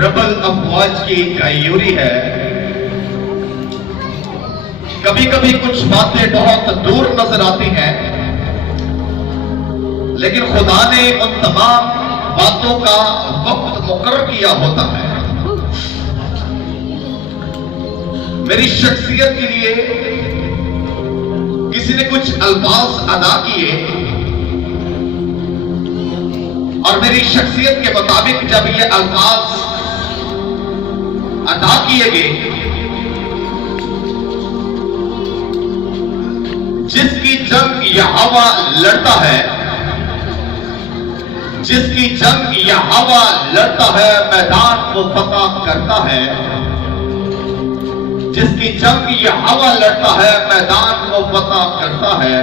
Rubble अफवाज की गायूरी है। कभी कभी कुछ बातें बहुत दूर नजर आती हैं, लेकिन खुदा ने उन तमाम बातों का वक्त मुकर्रर किया होता है। मेरी शख्सियत के लिए किसी ने कुछ अल्फाज अदा किए और मेरी शख्सियत के मुताबिक जब ये अल्फाज अदा किए गए, जिसकी जंग यहोवा लड़ता है, जिसकी जंग यहोवा लड़ता है, मैदान को फतह करता है। जिसकी जंग यहोवा लड़ता है, मैदान को फतह करता है।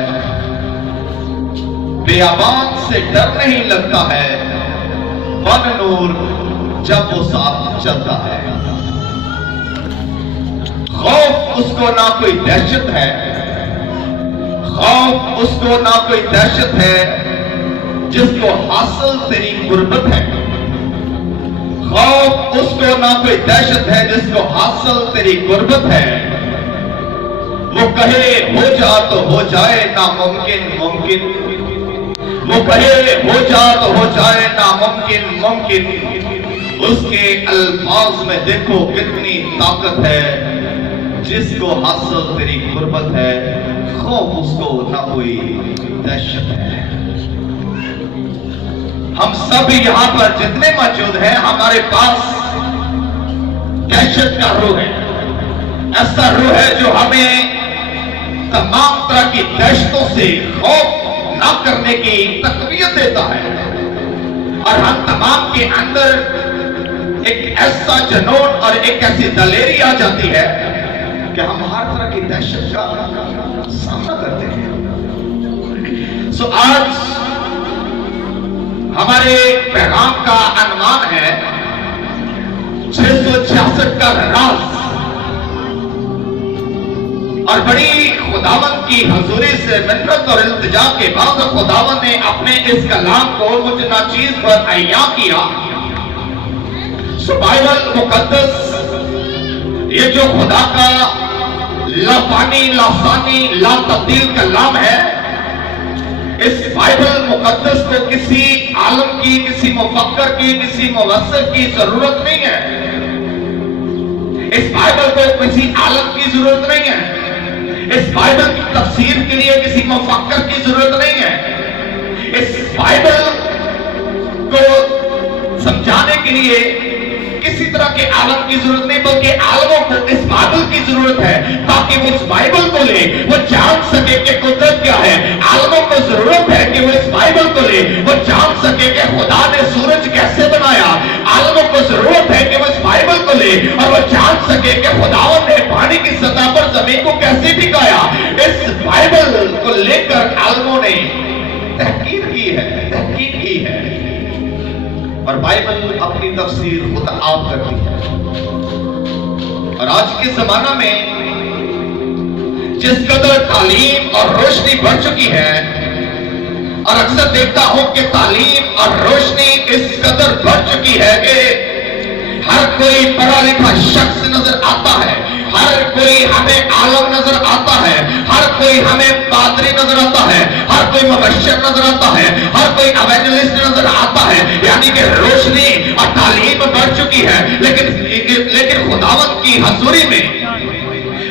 बेआबाद से डर नहीं लगता है, बन नूर जब वो साथ चलता है। खौफ उसको ना कोई दहशत है, खौफ उसको ना कोई दहशत है, जिसको हासिल तेरी गुर्बत है। खौफ उसको ना कोई दहशत है, जिसको हासिल तेरी गुर्बत है। वो कहे हो जा तो हो जाए नामुमकिन मुमकिन, वो कहे हो जा तो हो जाए नामुमकिन मुमकिन। उसके अल्फाज में देखो कितनी ताकत है, जिसको हासिल तेरी गुर्बत है। खौफ उसको ना कोई दहशत है। हम सब यहां पर जितने मौजूद हैं, हमारे पास दहशत का रूह है। ऐसा रूह है जो हमें तमाम तरह की दहशतों से खौफ ना करने की तकवीत देता है। और हम तमाम के अंदर एक ऐसा जुनून और एक ऐसी दलेरी आ जाती है कि हम हर तरह की दहशत का सामना करते हैं। सो आज हमारे पैगाम का अनुमान है 666 का राज। और बड़ी खुदावन की हजूरी से मिन्नत और इल्तिजा के बाद खुदावन ने अपने इस कलाम को मुझ नाचीज पर अय्या किया। सो बाइबल मुकद्दस, ये जो खुदा का लाफानी लासानी ला तब्दील कलाम है, इस बाइबल मुकद्दस को किसी आलम की, किसी मुफक्कर की, किसी मुवस्सिर की जरूरत नहीं है। इस बाइबल को किसी आलम की जरूरत नहीं है। इस बाइबल की तफसीर के लिए किसी मुफक्कर की जरूरत नहीं है। इस बाइबल को समझाने के लिए किसी तरह के आलम की जरूरत नहीं, बल्कि आलमों को इस बाइबल की जरूरत है, ताकि वो इस बाइबल को ले, वो जान सके कि कुदरत क्या है। आलमों को जरूरत है कि वो इस बाइबल को ले, वो जान सके कि खुदा ने सूरज कैसे बनाया। आलमों को जरूरत है कि वो इस बाइबल को ले और वो जान सके कि खुदावंद ने पानी की सतह पर जमीन को कैसे टिकाया। इस बाइबल को लेकर आलमों ने तहकीक की है, तहकीक की है। और बाइबल अपनी तफसीर खुद आप करती है। और आज के जमाना में जिस कदर तालीम और रोशनी बढ़ चुकी है, और अक्सर देखता हूं कि तालीम और रोशनी इस कदर बढ़ चुकी है कि हर कोई पढ़ा लिखा शख्स नजर आता है, हर कोई हमें आलम नजर आता है, हर कोई हमें पादरी नजर आता है, हर कोई मुबश्शिर नजर आता है, हर कोई एवेंजलिस्ट नजर आता है। यानी कि रोशनी और तालीम बढ़ चुकी है, लेकिन खुदावंद की हजूरी में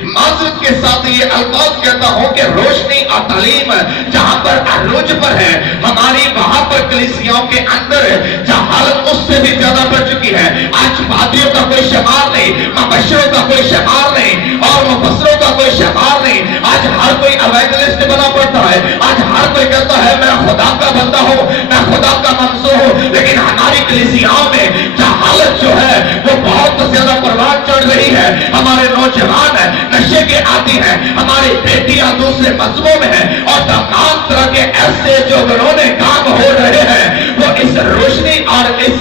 माजरत के साथ ये अल्फाज कहता हूं कि रोशनी और तालीम जहां पर अरूज पर है, हमारी वहां पर कलीसियाओं के अंदर जहालत उससे भी ज्यादा बढ़ चुकी है। आज पादरियों का कोई शुमार नहीं, मुबश्शिरों का कोई शुमार नहीं, और मुफस्सिरों का कोई शुमार नहीं। आज हर कोई एवेंजलिस्ट बना पड़ता है। आज हर कोई कहता है मैं खुदा का बंदा हूं, मैं खुदा का मंसूर हूं। लेकिन हमारी कलीसियाओं में जहालत जो है वो बहुत ज्यादा परवान चढ़ रही है। हमारे नौजवान नशे के आदी हैं, हमारी बेटियां दूसरे मजहबों में हैं, और तमाम तरह के ऐसे जो घरोने काम हो रहे हैं वो इस रोशनी और इस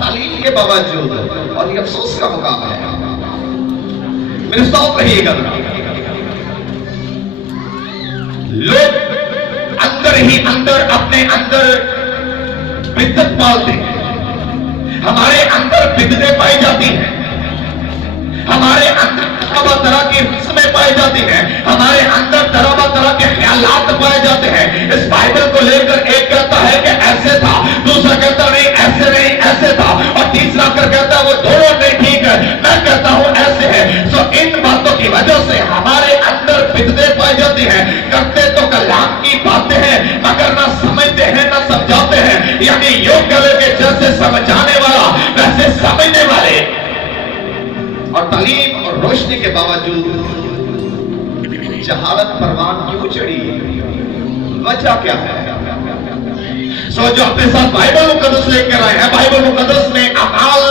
तालीम के बावजूद। और ये अफसोस का मुकाम है। मेरे साथ रहिएगा। लोग अंदर ही अंदर अपने अंदर बिद्दत पालते हैं। हमारे अंदर बिदतें पाई जाती हैं, हमारे अंदर तरह की रस्में पाई जाती हैं, हमारे अंदर तरह के ख्यालात पाए जाते हैं। इस बाइबल को लेकर एक कहता है कि ऐसे था, दूसरा कहता नहीं ऐसे नहीं ऐसे था, और तीसरा कर कहता है वो दोनों नहीं ठीक है, मैं कहता हूं ऐसे है। सो इन बातों की वजह से हमारे अंदर बिदतें पाई जाती हैं। करते तो कलाम की बातें हैं मगर ना समझते हैं ना समझाते हैं, यानी योग गले के जैसे समझाने वाला वैसे समझने वाले। और तालीम और रोशनी के बावजूद जहालत परवान क्यों चढ़ी, वजह क्या है? सो जो अपने साथ बाइबल मुकद्दस लेकर आए हैं, बाइबल मुकद्दस में अमाल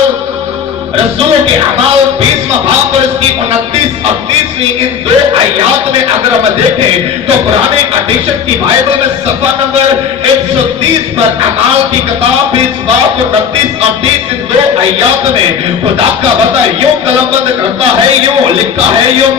रसूलों के अमाल 20वां भाग और इसकी 29 और 30वीं इन दो आयात में अगर हम देखें तो पुराने एडिशन की बाइबल में सफा नंबर 130 पर अमाल की किताब 20 बाब 29 और 30 इन दो आयात में खुदा का वचन यूं कलमबंद करता है, यूं लिखा है, यूं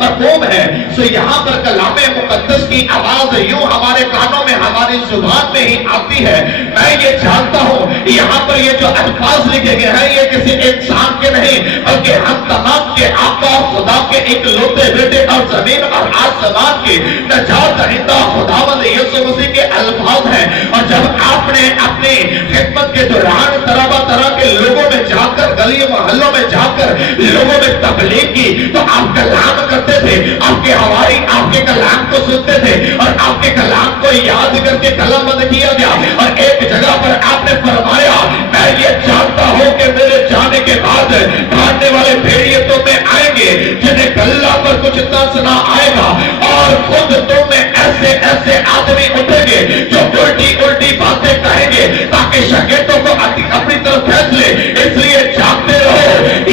मरकूम है। सो यहाँ पर कलामे मुकद्दस की आवाज यूं हमारे कानों में हमारी जुबान में ही आती है। मैं ये जानता हूं यहाँ पर ये जो अल्फाज लिखे गए हैं ये किसी इंसान के नहीं बल्कि हम तमाम के आका खुदा के एक लौते बेटे और जमीन और आसमान के नजात दहिंदा खुदावंद यीशु मसीह के अल्फाज हैं। और जब आपने अपनी खिदमत के दौरान तरह के लोगों में जाकर गली मोहल्लों में जाकर लोगों में तबलीग की तो आप कलाम करते थे, आपके हवारी आपके कलाम को सुनते थे और आपके कलाम को याद करके कलमबंद किया गया। और एक जगह पर आपने फरमाया मैं ये जानता हूं कि मेरे जाने के बाद भागने वाले भेड़िए तो में आएंगे जिन्हें गल्ला पर कुछ तरस ना आएगा, और खुद तुम में ऐसे ऐसे आदमी उठेंगे जो उल्टी उल्टी बातें कहेंगे ताकि शागिर्दों को अपनी तरफ खेच ले। इसलिए जागते रहो,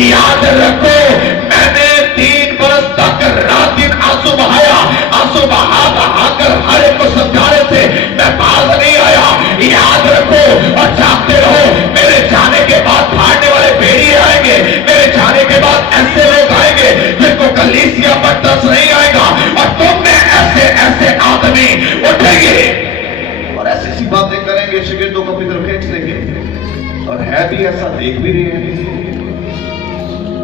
याद रखो मैंने 3 बरस तक रात दिन आंसू बहाया, आंसू बहाकर हर एक को समझाने से मैं बाज नहीं आया। याद रखो और जागते रहो, मेरे जाने के बाद भागने वाले भेड़िए आएंगे, मेरे जाने के बाद ऐसे लोग आएंगे जिनको कलीसिया पर तरस नहीं आएगा, और तुम में ऐसे ऐसे आदमी उठेंगे और ऐसी सी बातें करेंगे शागिर्दों को अपनी तरफ खींच लेंगे। और है भी ऐसा, देख भी रहे हैं।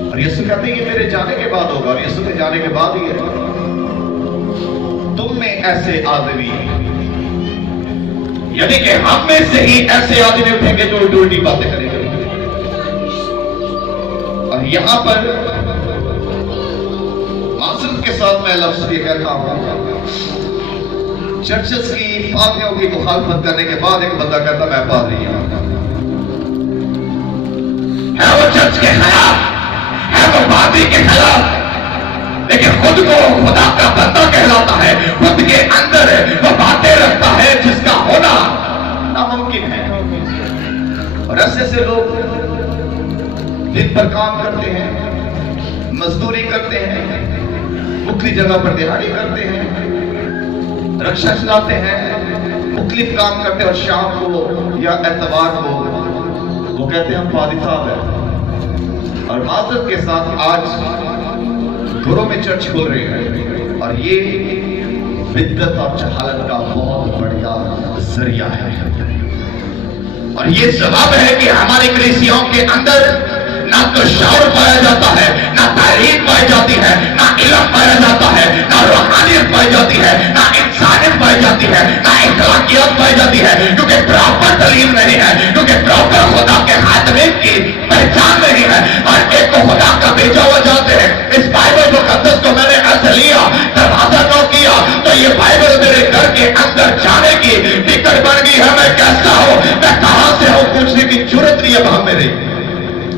और यीशु कहते हैं ये मेरे जाने के बाद होगा, और यीशु के जाने के बाद ही है। तुम में ऐसे आदमी, यानी कि हम में से ही ऐसे आदमी उठेंगे जो उल्टी उल्टी बातें करेंगे। और यहां पर मासूम के साथ मैं लफ्ज ये कहता हूं, चर्चेस की फातियों की मुखालफत करने के बाद एक बंदा कहता मैं पादरी हूं, है वो चर्च के खिलाफ, है वो पादरी के खिलाफ, लेकिन खुद को खुदा का बंदा कहलाता है, खुद के अंदर वो बातें रखता है जिसका होना नामुमकिन है। और ऐसे लोग दिन पर काम करते हैं, मजदूरी करते हैं, मुख्तलिफ जगह पर दिहाड़ी करते हैं, रक्षा चलाते हैं, मुख्तलिफ काम करते हैं, और शाम को या एतवार को वो कहते हैं हम पादरी साहब हैं। और माजरत के साथ आज घरों में चर्च खोल रहे हैं, और ये बिद्दत और जहालत का बहुत बढ़िया जरिया है। और ये सबब है कि हमारी कलीसियाओं के अंदर ना तो शौर पाया जाता है, ना तारीफ पाई जाती है, ना इल्म पाया जाता है, ना रूहानियत पाई जाती है, ना इंसानियत पाई जाती है, ना इखलाकियत पाई जाती है, क्योंकि प्रॉपर तालीम नहीं है, क्योंकि प्रॉपर खुदा के खातमे की पहचान नहीं है। और एक को खुदा का भेजा हुआ जानते हैं। इस बाइबल मुकद्दस को मैंने ऐसे लिया, दरवाजा नॉक किया तो ये बाइबल मेरे घर के अंदर जाने की टिकट बन गई है। मैं कैसा हूं, मैं कहां से हूं, पूछने की जरूरत नहीं है वहां मेरे।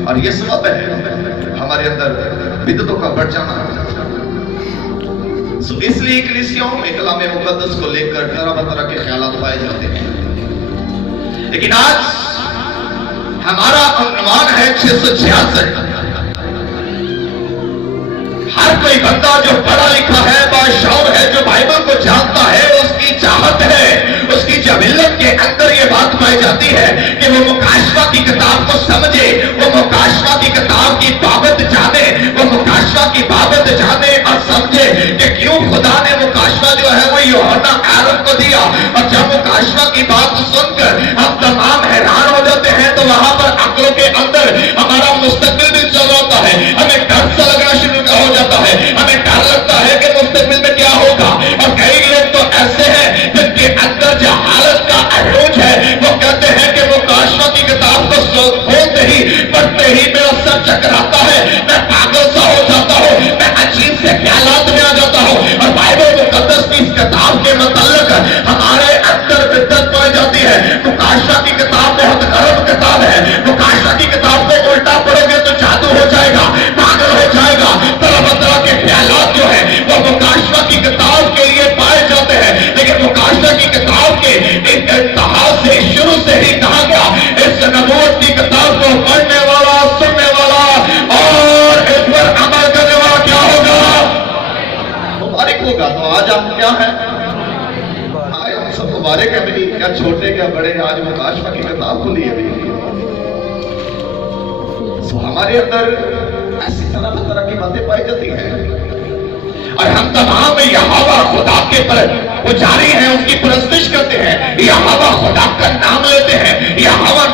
और ये सबब है हमारे अंदर बिदअतों का बढ़ जाना। इसलिए कलीसियाओं में कलामे मुकद्दस को लेकर तरह के ख्यालात पाए जाते हैं। लेकिन आज हमारा अनुमान है 666। हर कोई बंदा जो पढ़ा लिखा है, बाशऊर है, जो बाइबल को जानता है, उसकी चाहत है, उसकी जबिल्लत के अंदर ये बात पाई जाती है कि वो मुकाशवा की किताब को समझे, वो मुकाशवा की किताब की बाबत जाने, वो मुकाशवा की बाबत जाने और समझे कि क्यों खुदा ने मुकाशवा जो है वो यूहन्ना आरब को दिया। और जब मुकाशवा की बात सुनकर हम तमाम हैरान हो जाते हैं तो वहां पर अक्लों के अंदर खुदा को लिए भी। सो हमारे अंदर ऐसी तरह की बातें पाई जाती हैं और हम तमाम यहोवा खुदा के पर पुजारी हैं, उसकी परस्तिश करते हैं, यहोवा खुदा का नाम लेते हैं, यहोवा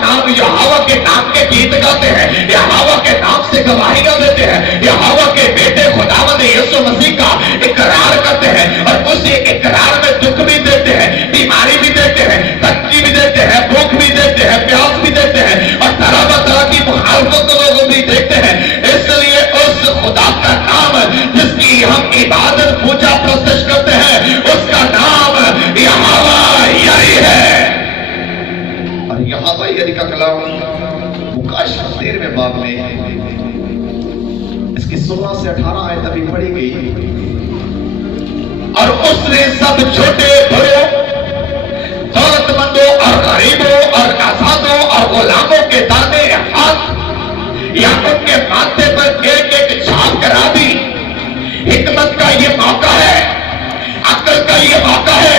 के नाम के गीत गाते हैं, यहोवा के नाम से गवाहियां देते हैं, यहोवा के बेटे खुदावंद यीशु मसीह का इकरार करते हैं और उसी इकरार में दुख भी देते हैं, बीमारी भी देते हैं, तंगी भी देते हैं, भूख भी देते हैं, प्यास भी देते हैं और तरह की मुखालफतों को भी देखते हैं। इसलिए उस खुदा का नाम जिसकी हम इबादत पूजा प्रस्तुत करते हैं, उसका नाम यहोवा यारी है। और यहोवा यारी का कलाम मुकाशफा 13वें बाब में इसकी 16 से 18 आयत अभी पढ़ी गई। और उसने सब छोटे बड़ों, दौलतमंदों और गरीबों और आजादों और गुलामों के दाने हाथ या उनके माथे पर एक एक छाप करा दी। हिकमत का ये मौका है, अक्ल का ये मौका है,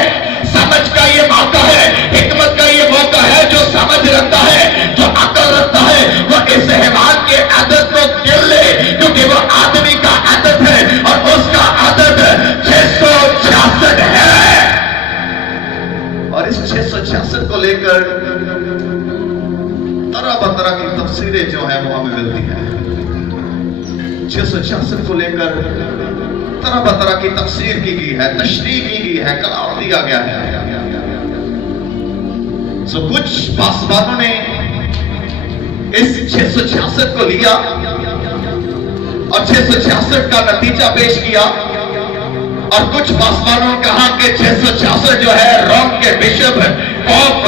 समझ का ये मौका है। हिकमत का ये मौका है, जो समझ रखता है, जो अक्ल रखता है, वो इस हैवान के आदत को गिर ले, क्योंकि वो आदमी का आदत है और उसका आदत 666 है। और इस 666 को लेकर तरह की तफसीरें जो है वो हमें मिलती हैं। 666 को लेकर तरह की तफसीर की गई है, तशरीह की गई है, कलाम दिया गया है। सो कुछ पासबानों ने इस 666 को लिया और 666 का नतीजा पेश किया और कुछ पासबानों ने कहा कि 666 जो है रोम के बिशप पोप,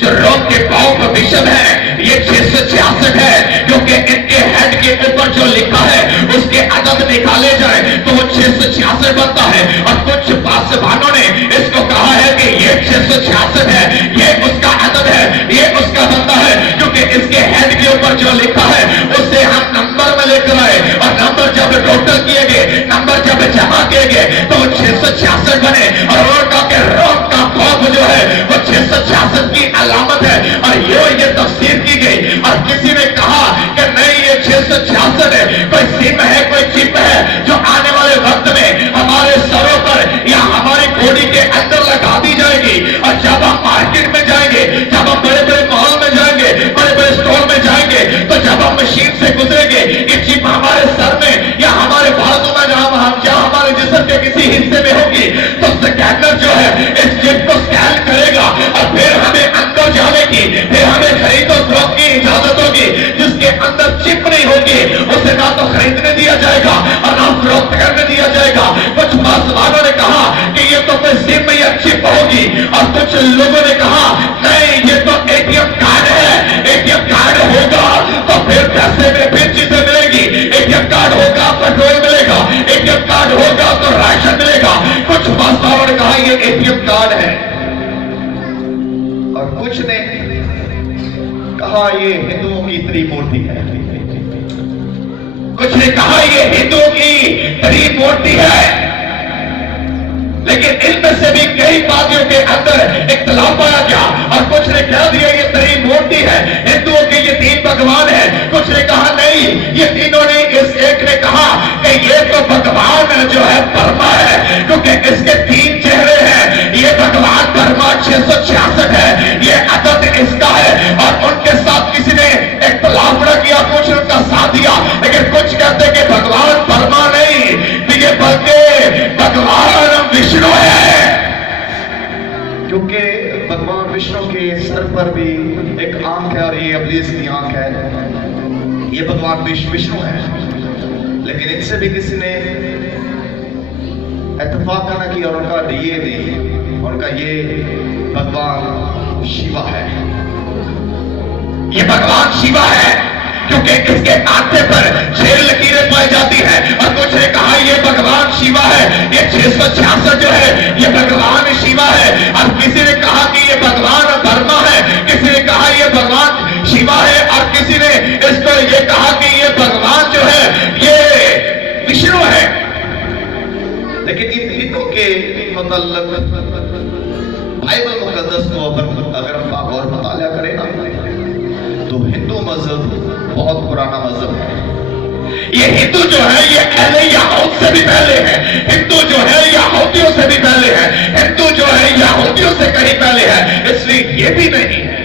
जो रोम के पोप बिशप है, ये 666 है, क्योंकि इनके हेड के ऊपर जो लिखा है उसके अदद निकाले जाए तो वो 666 बनता है। और कुछ पासबानों ने इसको कहा है कि ये 666 है, ये उसका अदद है, ये उसका बनता है, क्योंकि इसके हेड के ऊपर जो लिखा है उससे हम नंबर में लेकर आए और नंबर जब टोटल किए गए, नंबर जब जमा किए गए तो 666 बने। और उनका के रोम का पोप जो है वो 666 की अलामत है। और ये तफसीर की गई और किसी ने कहा कि नहीं, ये 666 है, कोई सिम है, कोई चिप है जो आने वाले वक्त में हमारे सरों पर या हमारी घोड़ी के अंदर लगा दी जाएगी। और जब हम मार्केट में जाएंगे, जब हम बड़े बड़े मॉल में जाएंगे, बड़े बड़े स्टोर में जाएंगे, तो जब हम मशीन से गुजरेंगे, ये चिप हमारे सर में या हमारे बालों में जहां हमारे जिस्म के किसी हिस्से में होगी, तो स्कैनर जो है इस चिप को स्कैन करेगा और फिर हमें अंदर जाने की, फिर हमें खरीदो फरोख्त की इजाजत होगी। जिसके अंदर चिप नहीं होगी उसे ना तो खरीदने दिया जाएगा और ना फरोख्त करने दिया जाएगा। कुछ पासवानों ने कहा कि ये तो कोई सिम या चिप होगी और कुछ लोगों ने कहा नहीं, ये तो एटीएम कार्ड है, एटीएम कार्ड होगा तो फिर पैसे में फिर चीजें मिलेगी, एटीएम कार्ड होगा पेट्रोल मिलेगा, एटीएम कार्ड होगा तो राशन मिलेगा। कुछ पासवानों ने कहा ये एटीएम कार्ड है और कुछ ने कहा ये हिंदुओं की त्रिमूर्ति है, कुछ ने कहा ये हिंदुओं की त्रिमूर्ति है। लेकिन इनमें से भी कई बातों के अंदर इख्तिलाफ पाया गया और कुछ ने कह दिया ये त्रिमूर्ति है, हिंदुओं के ये 3 भगवान है। कुछ ने कहा नहीं, ये तीनों ने, इस एक ने कहा कि ये तो भगवान जो है ब्रह्मा है, क्योंकि इसके 3 चेहरे हैं। ये भगवान ब्रह्मा 666 है, ये अदद इसका है। और उनके साथ किसी ने इख्तिलाफ न किया, कुछ ने उनका साथ दिया, लेकिन कुछ कहते कि भगवान ब्रह्मा नहीं, ये बल्कि भगवान विष्णु है, क्योंकि भगवान विष्णु के सर पर भी एक आंख है और ये इब्लीस की आंख है, ये भगवान विष्णु है। लेकिन इनसे भी किसी ने इत्तेफाक न किया और उनका ये नहीं, उनका ये भगवान शिवा है, ये भगवान शिवा है, क्योंकि इसके माथे पर 6 लकीरें पाई जाती है। और कुछ ने कहा ये भगवान शिवा है, ये 666 जो है ये भगवान शिवा है। और किसी ने कहा कि ये भगवान ब्रह्मा है, किसी ने कहा ये भगवान शिवा है और किसी ने इसको ये कहा कि ये भगवान जो है ये विष्णु है। लेकिन इन तीनों के मतलब बाइबल मुकद्दस को अगर हम गौर मुताला करें मजहब बहुत पुराना मजहब है। ये हिंदू जो है ये अहले यहूद से भी पहले है, हिंदू जो है यहूदियों से भी पहले है, हिंदू जो है यहूदियों से कहीं पहले है, इसलिए ये भी नहीं है।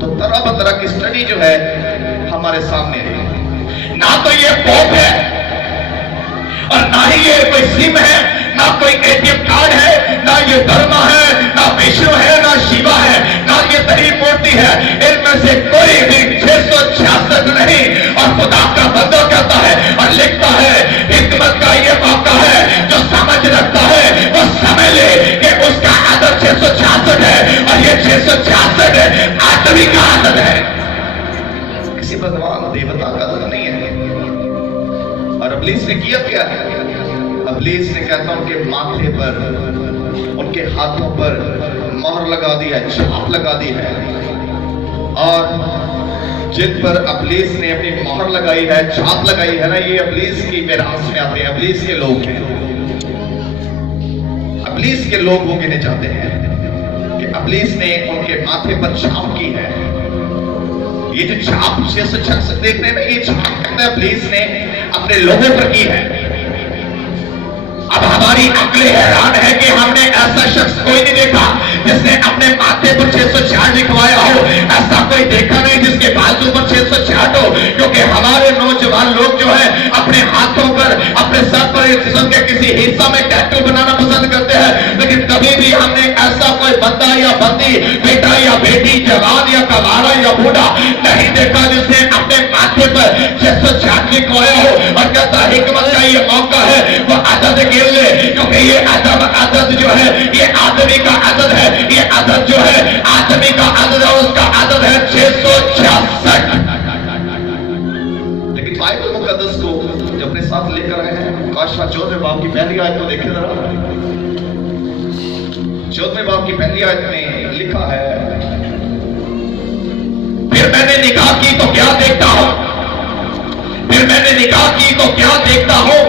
तो तरह तरह की स्टडी जो है हमारे सामने है। ना तो ये पोप है और ना ही ये कोई सिम है, ना कोई एटीएम कार्ड है, ना ये धर्म है, ना विष्णु है, ना शिवा है, ना ये दही मूर्ति है। इनमें से कोई भी 666 नहीं। और खुदा का बंदा कहता है और लिखता है, हिकमत का ये मौका है, जो समझ रखता है वो समझ ले कि उसका आदत 666 है और ये 666 आदमी का आदत है, किसी भगवान देवता का आदत नहीं है। और इब्लीस ने किया क्या? इब्लीस ने कहता उनके माथे पर, उनके हाथों पर मोहर लगा दी है, छाप लगा दी है। और जिन पर इब्लीस ने अपनी मोहर लगाई है, छाप लगाई है ना, ये इब्लीस की विरासत में आते हैं, इब्लीस के लोग हैं। इब्लीस के लोग वो गिने जाते हैं कि इब्लीस ने उनके माथे पर छाप की है। ये जो छाप 666 देख रहे हैं ना, ये छाप इब्लीस ने अपने लोगों पर की है। अब हमारी अक्लें हैरान है कि हमने ऐसा शख्स कोई नहीं देखा जिसने अपने माथे पर 666 लिखवाया हो। ऐसा कोई देखा नहीं जिसके बाजू पर 666 हो, क्योंकि हमारे नौजवान लोग जो है अपने हाथों पर, अपने सर पर जिस्म के किसी हिस्सा में टैटू बनाना पसंद करते हैं। लेकिन कभी भी हमने ऐसा कोई बंदा या बंदी, बेटा या बेटी, जवान या कवारा या बूढ़ा नहीं देखा जिसने अपने माथे पर 666 लिखवाया हो और कहता हिकमत का ये मौका है वो आदत गिर ले, क्योंकि ये आदत जो है ये आदमी का आदत है। ये आदत जो है आदमी का आदत है, उसका आदत है 666। लेकिन बाइबल मुकद्दस को जो अपने साथ लेकर आए हैं, काशा 14वें बाब की पहली आयत को देखें जरा। 14वें बाब की पहली आयत में लिखा है, फिर मैंने निगाह की तो क्या देखता हूं, फिर मैंने निगाह की तो क्या देखता हूं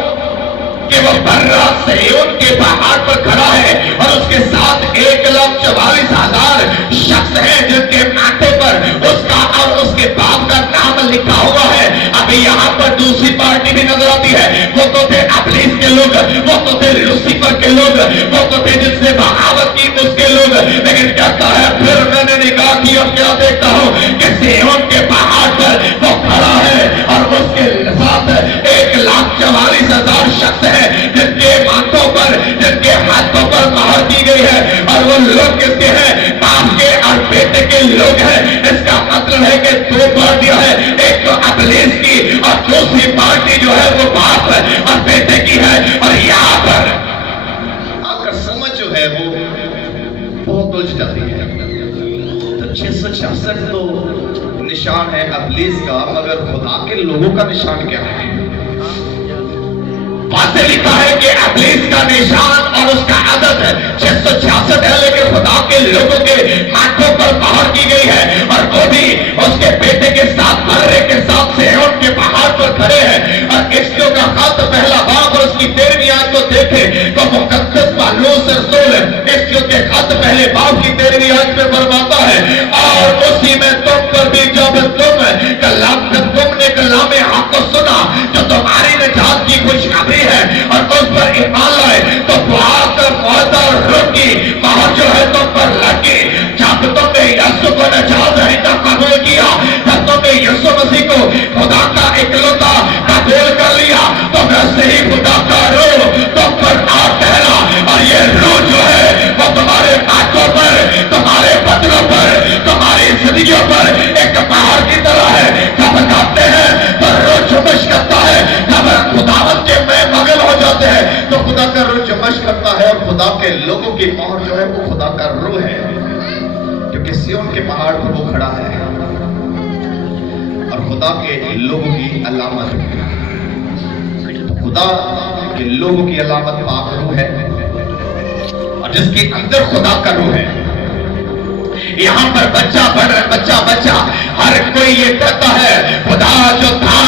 कि वह बर्रा सिय्योन के पहाड़ पर खड़ा है और उसके साथ 1,44,000 शख्स हैं जिनके माथे पर उसका और उसके बाप का नाम लिखा हुआ है। अभी यहाँ पर दूसरी पार्टी भी नजर आती है। वो तो थे इब्लीस के लोग, वो तो थे लूसीफर के लोग, वो तो थे जिसने बगावत की उसके लोग। लेकिन कहता है फिर मैंने निगाह की और क्या देखता हूं कि सिय्योन के पहाड़ पर वो खड़ा है और उसके साथ 1,44,000 शख्स है जिनके माथों पर, जिनके हाथों पर मोहर की गई है। और वो लोग किसके हैं? बाप के और बेटे के लोग हैं। इसका मतलब है कि दो पार्टियां हैं, एक तो इब्लीस की और दूसरी पार्टी जो है वो बाप और बेटे की है। और यहाँ पर आकर समझ जो है वो बहुत उलझ जाती है। तो 666 तो निशान है इब्लीस का, मगर खुदा के लोगों का निशान क्या है? बात लिखा है कि इब्लीस का निशान और उसका आदत 666 है, लेकिन खुदा के लोगों के माथों पर मोहर की गई है। और वो भी उसके बेटे के साथ, बर्रे के साथ सिय्योन के पहाड़ पर खड़े हैं। और इस्कियों का खत पहला बाब और उसकी 13वीं आयत को देखे तो मुकद्दस पालूस रसूल इस्कियों के खत पहले बाब की 13वीं आयत में फरमाता है, और उसी में तुम पर भी जब तुमने कलाम हक को सुना जो तुम्हारी निजात की खुशखबरी है और उस पर ईमान लाए, तो की मोहर जो है तुम पर लगी। जब तुमने यीशु को निजात रहिता कबूल किया, तब तुमने यीशु मसीह को खुदा का इकलौता कबूल कर लिया, तो वैसे ही खुदा का रूह तुम पर आ ठहरा। और ये रूह जो है वो तुम्हारे हाथों पर, तुम्हारे बदनों पर, तुम्हारी जिंदगियों पर एक पहाड़ की तरह है। जब खाते हैं तो रूह जुम्बिश करता है, जब खुदावंत के में मगन हो जाते हैं तो खुदा का रूह जुम्बिश करता है। और खुदा के लोगों की मोहर जो है वो खुदा का रूह है, क्योंकि सिय्योन के पहाड़ पर वो खड़ा है। और खुदा के लोगों की अलामत, खुदा के लोगों की अलामत पाक रूह है, और जिसके अंदर खुदा का रूह है। यहाँ पर बच्चा बढ़ रहा है, बच्चा हर कोई ये कहता है खुदा जो था,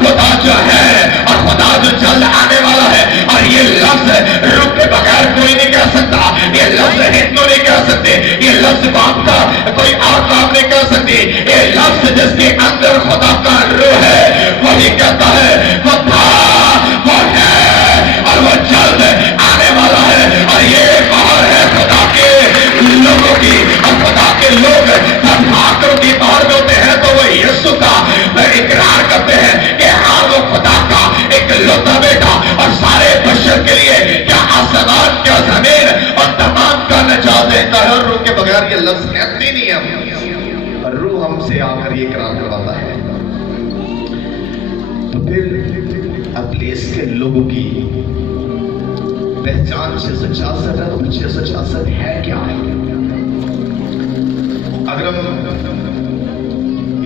खुदा जो है और खुदा जो जल्द आने वाला है। और ये लफ्ज रूह के बगैर कोई नहीं कह सकता, ये लफ्ज हिंदू नहीं कह सकते, ये लफ्ज बाप का कोई और काम नहीं कह सकती, ये लफ्ज जिसका कब्र की बाहर में होते हैं तो वो यीशु का इकरार करते हैं कि हाँ वो खुदा का एक लौता बेटा और सारे बशर के लिए क्या आसमान क्या जमीन और तमाम का नजात देता है। और रूह के बगैर ये लफ्ज कहते नहीं हम, और रूह हमसे आकर ये इकरार करवाता है। तो फिर अब्लीस के लोगों की पहचान 666 है, 666 है क्या है? अगर हम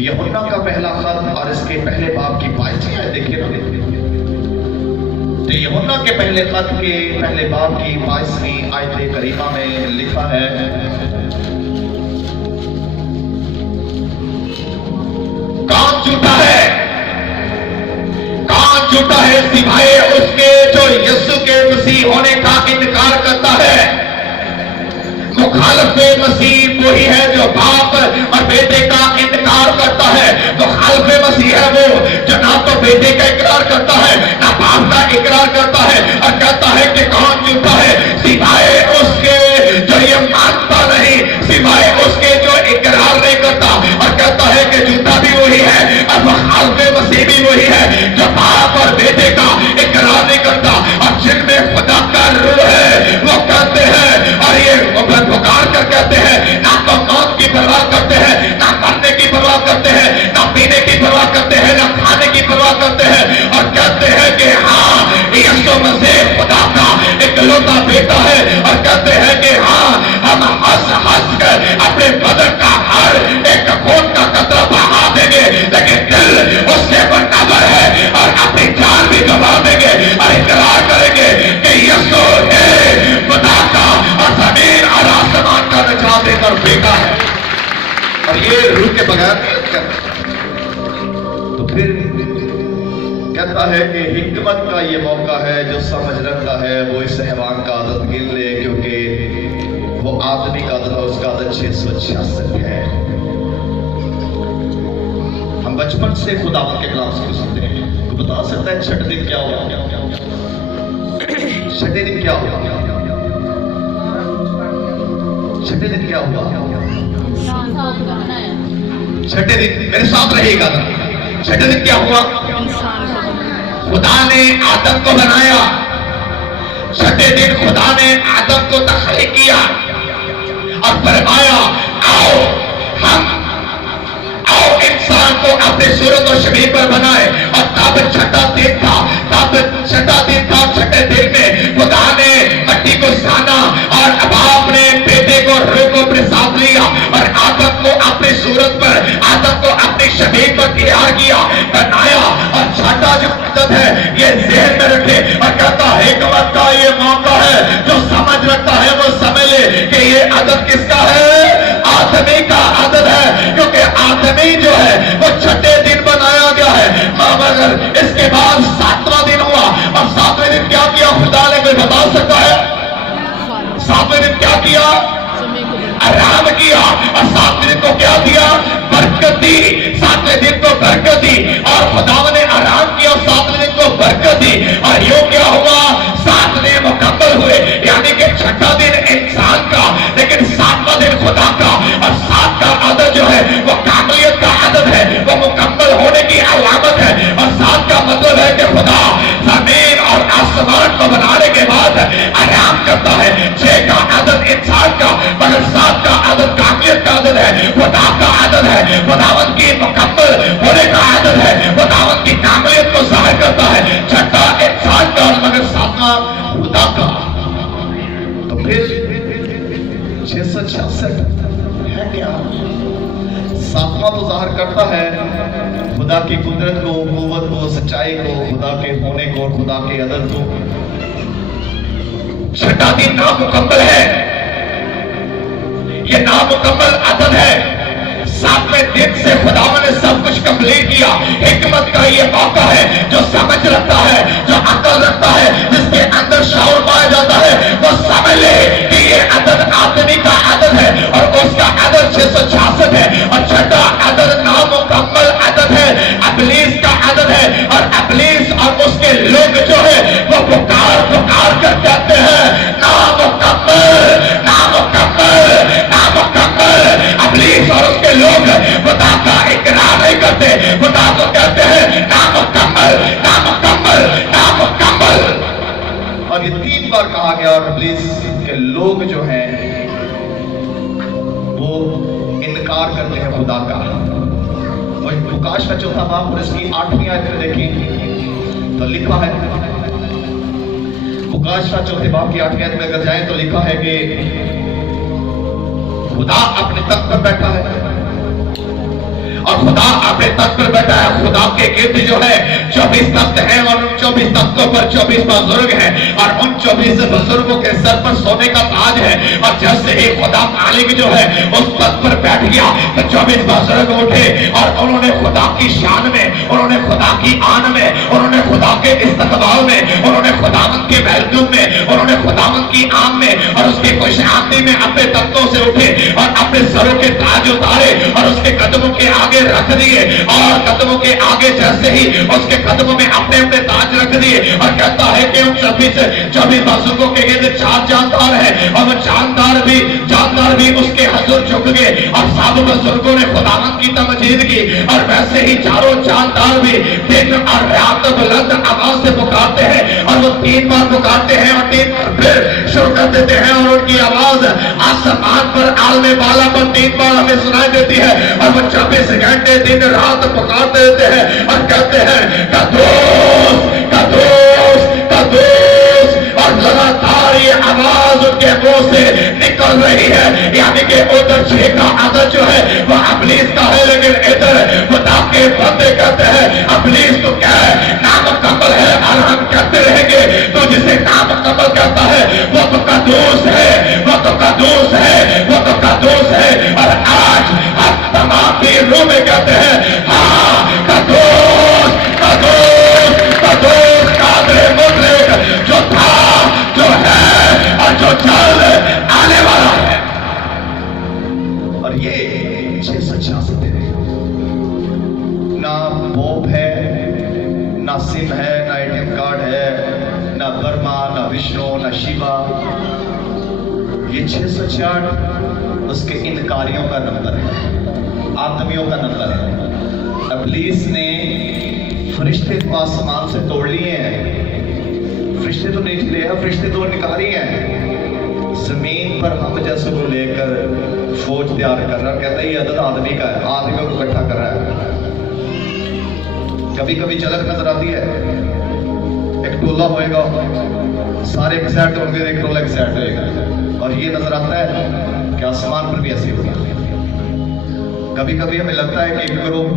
यूहन्ना का पहला खत और इसके पहले बाब की 22 आयत देखिए ना, तो यूहन्ना के पहले खत के पहले बाब की 22वीं आयत करीमा में लिखा है, कौन झूठा है, कौन झूठा है सिवाय उसके जो यीशु के मसीह होने का इनकार करता है। मुखालिफ मसीह वही है जो बाप और बेटे का इनकार करता है। मुखालिफ मसीह है वो जो ना तो बेटे का इकरार करता है ना बाप का इकरार करता है, और कहता है कि कौन झूठा है सिवाय उसके जो ये मानता नहीं, सिवाय उसके जो इकरार नहीं करता, और कहता है कि झूठा भी वही है और मुखालिफ मसीह भी वही है जो बाप और बेटे का इकरार नहीं करता। और जिनमें खुदा का रूह है वो कहते हैं, और ये पुकार कर कहते हैं, ना तो मौत की परवाह करते हैं, ना मरने की परवाह करते हैं, ना पीने की परवाह करते हैं, ना खाने की परवाह करते हैं, और कहते हैं कि हाँ यीशु मसीह खुदा का इकलौता बेटा है। और कहते हैं कि हाँ हम हंस हंस कर अपने बदन का हर एक खून का कतरा बहा देंगे, लेकिन दिल उससे बराबर है और अपनी जान भी गवा देंगे और इकरार करेंगे कि यीशु है खुदा का और जमीन और आसमान का नजात देकर बेटा है। और ये रूह के बगैर तो फिर कहता है कि हिकमत का ये मौका है, जो समझ रखता है वो इस हैवान का आदत गिन ले, क्योंकि वो आदमी का आदत है, उसका आदत 666 है। हम बचपन से खुदा के कलाम से सुनते हैं, तो बता सकता है छठे दिन क्या हुआ? छठे दिन क्या हुआ? छठे दिन क्या हुआ? छठे दिन मेरे साथ रहेगा ना। छठे दिन क्या हुआ? खुदा ने आदम को बनाया। छठे दिन खुदा ने आदम को तख्लीक किया और फरमाया आओ इंसान को अपने सूरत और शरीर पर बनाए। और तब छठा दिन था, छठे दिन में खुदा ने मट्टी को साना और बाप ने बेटे को रूह को अपने साथ लिया और आदम को अपनी सूरत पर, आदम को अपने शरीर पर तैयार किया, बनाया। और छठा जो आदत है ये ज़हन में रखे और कहता है हिकमत का ये मौका है, जो समझ रखता है वो समझ ले कि ये आदत किसका है? आदमी का आदत है, क्योंकि आदमी जो है वो छठे दिन बनाया गया है। मगर इसके बाद 7वां दिन हुआ, और 7वें दिन क्या किया खुदा ने? कोई बता सकता है? 7वें दिन क्या किया? आराम किया। और 7वें दिन को क्या दिया? बरकत दी। 7वें दिन को बरकत दी और खुदा ने आराम किया, 7वें दिन को बरकत दी। और यूं क्या हुआ? 7 दिन मुकम्मल हुए, यानी कि छठा दिन इंसान का, लेकिन 7वां दिन खुदा का। और 7 का आदत जो है वो कामलियत का आदत है, वो मुकम्मल होने की अलामत है। और 7 का मतलब है कि खुदा जमीन और आसमान को बनाने के बाद आराम करता है। 6 का आदत इंसान का, मगर 7 का आदत कामलियत का आदत है, खुदा का आदत है, खुदावंद की मुकम्मल होने का आदत है, खुदावंद की कामलियत को जाहिर करता है। छठा इंसान का मगर 7वां खुदा का। तो फिर 666 है क्या? 7वां तो जाहिर करता है खुदा की कुदरत को, कुव्वत को, सच्चाई को, खुदा के होने को और खुदा के अदद को। छठा दिन नामुकम्मल है, ये नामुकम्मल अदद है। 7वें दिन से खुदा ने सब कुछ कंप्लीट किया। हिकमत का ये मौका है, जो समझ रखता है, जो अकल रखता है, जिसके अंदर शऊर पाया जाता है, वो समझ ले कि ये अदद आदमी का अदद है और उसका अदद 666 है। और छठा अदद नामुकम्मल अदद है, इब्लीस का अदद है। और इब्लीस और उसके लोग जो है वो पुकार पुकार कर कहते हैं नामुकम्मल, नामुकम्मल, नामुकम्मल। इब्लीस और उसके लोग इनकार करते हैं खुदा का। और लूकास का 4 बाब और इसकी 8वीं आयत में देखें तो लिखा है, लूकास का 4 बाब की 8वीं आयत में अगर जाए तो लिखा है कि खुदा अपने तख्त पर बैठा है, और खुदा अपने तख्त पर बैठा है। खुदा के गिर्द जो है 24 तख्त हैं, और उन 24 तख्तों पर 24 बुजुर्ग हैं, और उन 24 बुजुर्गों के सर पर सोने का ताज है। और जैसे ही खुदा मालिक जो है उस तख्त पर बैठ गया तो 24 बुजुर्ग उठे और उन्होंने खुदा की शान में, उन्होंने खुदा की आन में, उन्होंने खुदा के इस्तकबाल में, उन्होंने खुदावंद के महलूम में, उन्होंने खुदावंद की आन में और उसके खुशामदी में अपने तख्तों से उठे और अपने सरों के ताज उतारे और उसके कदमों के आगे रख दिए, और कदमों के आगे जैसे ही उसके कदमों में अपने अपने ताज रख दिए। और कहता है कि उन 24 बुजुर्गों के गिर्द 4 जानदार है, और वो जानदार भी उसके हुजूर झुक गए, और सब बुजुर्गों ने खुदावंद की तमजीद की। और वैसे ही चारों जानदार भी दिन और रात बुलंद आवाज से पुकारते हैं, और वो 3 बार पुकारते हैं और 3 बार फिर शुरू कर देते हैं, और उनकी आवाज आसमान पर आलमे वाला पर 3 बार हमें सुनाई देती है। और वो 24 घंटे दिन रात पुकारते रहते हैं और कहते हैं कदूस कदूस कदूस, और लगातार ये आवाज उनके मुंह से निकल रही है। यानी कि उधर छेका आदत जो है वो अबलीस का है, लेकिन इधर खुदा के बंदे कहते हैं अबलीस तो क्या है, नाम कमल है, और हम कहते रहेंगे। तो जिसे नाम कमल कहता है वो तो कदूस है, वो तो कदूस है, वो तो कदूस है। और आज हम तमाम पीरों में कहते हैं हाँ कदूस कदूस कदूस, कादरे मुतलक जो था, जो है और जो जल्द आने वाला है। और ये 666 ना पोप है, ना सिम है, ना एटीएम कार्ड है, ना बर्मा, ना विष्णु, ना शिवा। ये 666 उसके इनकारियों का नंबर है, आदमियों का नंबर है। इब्लीस ने फरिश्ते तो आसमान से तोड़ लिए हैं, फरिश्ते तो नहीं ले हैं, फरिश्ते तो निकारी हैं। जमीन पर हम जैसे को लेकर फौज तैयार कर रहा, कहता है ये अदद आदमी का है, आदमियों को इकट्ठा कर रहा है। कभी कभी झलक नजर आती है, एक टोला होएगा, सारे एक साइड होंगे, एक टोला एक साइड होएगा, और ये नजर आता है कि आसमान पर भी ऐसे होगा। कभी कभी हमें लगता है कि एक ग्रुप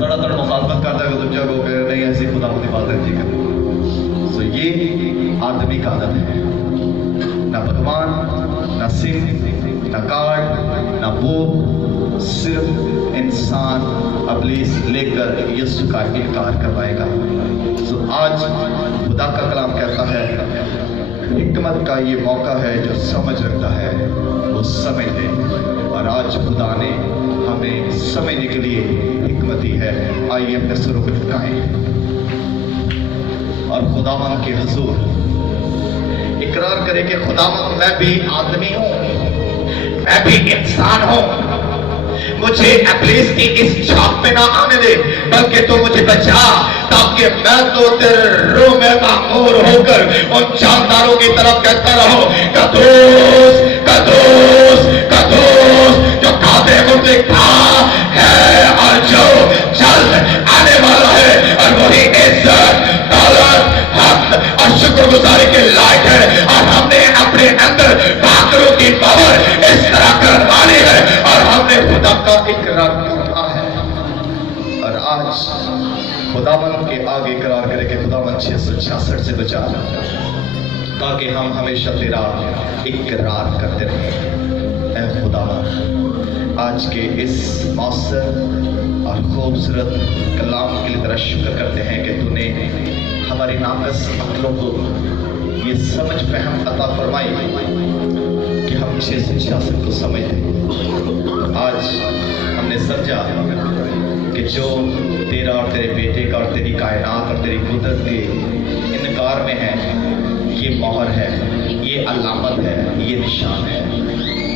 धड़ाधड़ मुखालफत करता है, दूसरा को कह नहीं ऐसी खुदा को बात है, ठीक है। तो ये आदमी का आदत है, ना भगवान, ना सिम, ना कार्ड, ना वो, सिर्फ इंसान इब्लीस लेकर यीशु का इनकार करवाएगा। तो आज खुदा का कलाम कहता है हिकमत का ये मौका है, जो समझ रखता है वो समझ ले। और आज खुदा ने हमें समझने के लिए हिकमत दी है। आइए अपने सरों को झुकाएं और खुदावंद के हुजूर इकरार करें कि खुदावंद मैं भी आदमी हूं, मैं भी इंसान हूं, मुझे इब्लीस की इस छाप में ना आने दे, बल्कि तो मुझे बचा, ताकि मैं तो तेरे रूह में मामूर होकर उन जानदारों की तरफ कहता रहूं कदूस कदूस कदूस, जो कादे मुर्दे था है और जो जल्द आने वाला है, और वही इज्जत दौलत हक और शुक्रगुजारी के लायक है। और हमने अपने अंदर बाकरों की पावर इस तरह करवानी है, और हमने खुदा का इकरार किया है। और आज खुदावंद के आगे इकरार करें कि खुदावंद 666 से बचा, ताकि हम हमेशा तेरा इकरार करते रहें। ऐ खुदावंद, आज के इस मौसर और खूबसूरत कलाम के लिए तेरा शुक्र करते हैं कि तूने हमारी नाकस अक्लों को ये समझ फहम अता फरमाई कि हम 666 को समझें। आज हमने समझा कि जो तेरा और तेरे बेटे का और तेरी कायनात और तेरी कुदरत के इनकार में है, ये मोहर है, ये अलामत है, ये निशान है।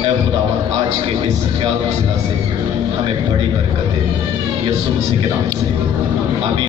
ऐ खुदावंद, आज के इस ख्याल से हमें बड़ी बरकत दे, यीशु मसीह के नाम से आमीन।